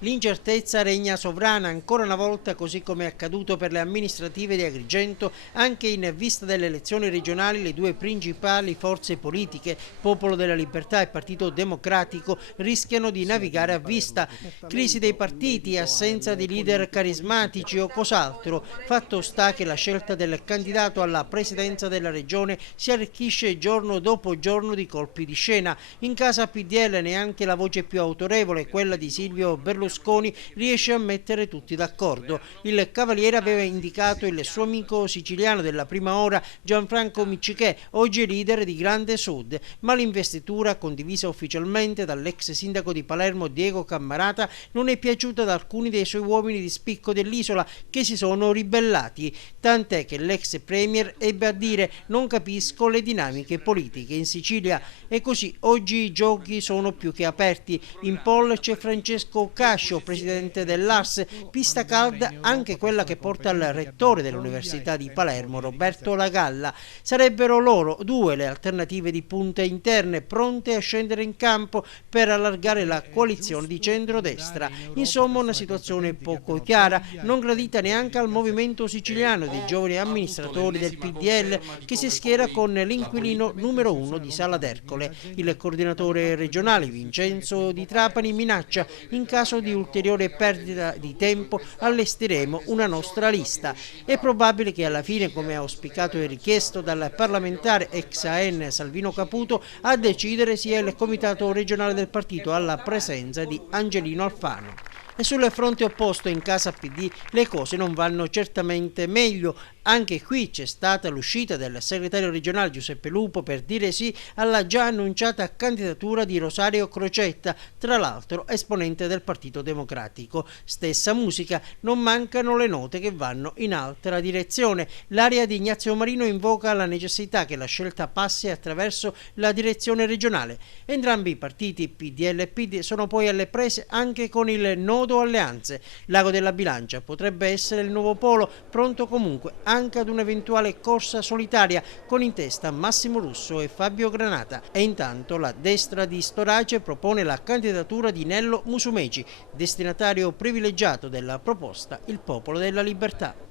L'incertezza regna sovrana ancora una volta, così come è accaduto per le amministrative di Agrigento, anche in vista delle elezioni regionali. Le due principali forze politiche, Popolo della Libertà e Partito Democratico, rischiano di navigare a vista. Crisi dei partiti, assenza di leader carismatici o cos'altro. Fatto sta che la scelta del candidato alla presidenza della regione si arricchisce giorno dopo giorno di colpi di scena. In casa PDL neanche la voce più autorevole, quella di Silvio Berlusconi, riesce a mettere tutti d'accordo. Il Cavaliere aveva indicato il suo amico siciliano della prima ora, Gianfranco Miccichè, oggi leader di Grande Sud, ma l'investitura, condivisa ufficialmente dall'ex sindaco di Palermo Diego Cammarata, non è piaciuta ad alcuni dei suoi uomini di spicco dell'isola, che si sono ribellati, tant'è che l'ex premier ebbe a dire: non capisco le dinamiche politiche in Sicilia. E così oggi i giochi sono più che aperti. In poll c'è Francesco Cascio, presidente dell'ARS, pista calda anche quella che porta al rettore dell'Università di Palermo, Roberto Lagalla. Sarebbero loro due le alternative di punta interne, pronte a scendere in campo per allargare la coalizione di centrodestra. Insomma, una situazione poco chiara, non gradita neanche al movimento siciliano dei giovani amministratori del PDL, che si schiera con l'inquilino numero 1 di Sala d'Ercole. Il coordinatore regionale Vincenzo Di Trapani minaccia: in caso di ulteriore perdita di tempo allestiremo una nostra lista. È probabile che alla fine, come auspicato e richiesto dal parlamentare ex AN Salvino Caputo, a decidere sia il comitato regionale del partito, alla presenza di Angelino Alfano. E sul fronte opposto, in casa PD, le cose non vanno certamente meglio. Anche qui c'è stata l'uscita del segretario regionale Giuseppe Lupo per dire sì alla già annunciata candidatura di Rosario Crocetta, tra l'altro esponente del Partito Democratico. Stessa musica, non mancano le note che vanno in altra direzione. L'area di Ignazio Marino invoca la necessità che la scelta passi attraverso la direzione regionale. Entrambi i partiti, PDL e PD, sono poi alle prese anche con il nodo alleanze. Lago della Bilancia potrebbe essere il nuovo polo, pronto comunque anche ad un'eventuale corsa solitaria, con in testa Massimo Russo e Fabio Granata. E intanto la destra di Storace propone la candidatura di Nello Musumeci, destinatario privilegiato della proposta Il Popolo della Libertà.